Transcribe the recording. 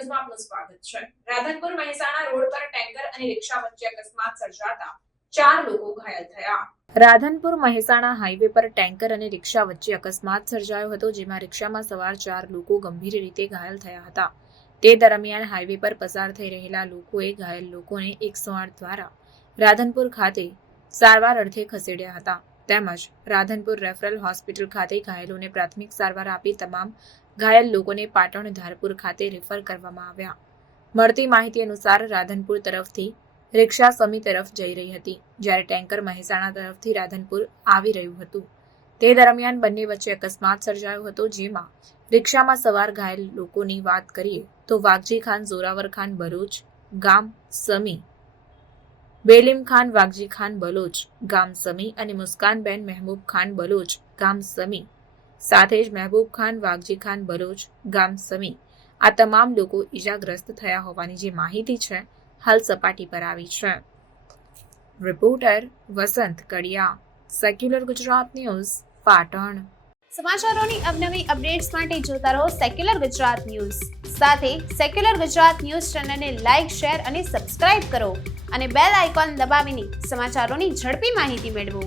ન્યૂઝમાં આપનું સ્વાગત છે। રાધનપુર મહેસાણા રોડ પર ટેન્કર અને રિક્ષા વચ્ચે અકસ્માત સર્જાતા 4 લોકો ઘાયલ થયા। રાધનપુર મહેસાણા હાઈવે પર ટેન્કર અને રિક્ષા વચ્ચે અકસ્માત સર્જાયો હતો, જેમાં રિક્ષામાં સવાર 4 લોકો ગંભીર રીતે ઘાયલ થયા હતા। તે દરમિયાન હાઈવે પર પસાર થઈ રહેલા લોકોએ ઘાયલ લોકોને 108 દ્વારા રાધનપુર ખાતે સારવાર અર્થે ખસેડ્યા હતા, તેમજ રાધનપુર રેફરલ હોસ્પિટલ ખાતે ઘાયલોને પ્રાથમિક સારવાર આપી તમામ ઘાયલ લોકોને પાટણ ધારપુર ખાતે રેફર કરવામાં આવ્યા। મળતી માહિતી અનુસાર રાધનપુર તરફથી રિક્ષા સમી તરફ જઈ રહી હતી, જ્યારે ટેન્કર મહેસાણા તરફથી રાધનપુર આવી રહ્યું હતું। તે દરમિયાન બંને વચ્ચે અકસ્માત સર્જાયો હતો, જેમાં રિક્ષામાં સવાર ઘાયલ લોકોની વાત કરીએ તો વાઘજી ખાન જોરાવર ખાન બલોચ ગામ સમી, બેલીમ ખાન વાઘજી ખાન બલોચ ગામ સમી અને મુસ્કાનબેન મહેબૂબ ખાન બલોચ ગામ સમી, સાથે જ મહેબૂબ ખાન વાઘજી ખાન બલોચ ગામ સમી આ તમામ લોકો ઈજાગ્રસ્ત થયા હોવાની જે માહિતી છે, હાલ સપાટી પર આવી છે। રિપોર્ટર વસંત કડિયા, સેક્યુલર ગુજરાત ન્યૂઝ, પાટણ। સમાચારોની અવનવી અપડેટ્સ માટે જોતા રહો સેક્યુલર ગુજરાત ન્યૂઝ। સાથે સેક્યુલર ગુજરાત ન્યૂઝ ચેનલને લાઇક, શેર અને સબસ્ક્રાઇબ કરો અને બેલ આઇકોન દબાવીને સમાચારોની ઝડપી માહિતી મેળવો।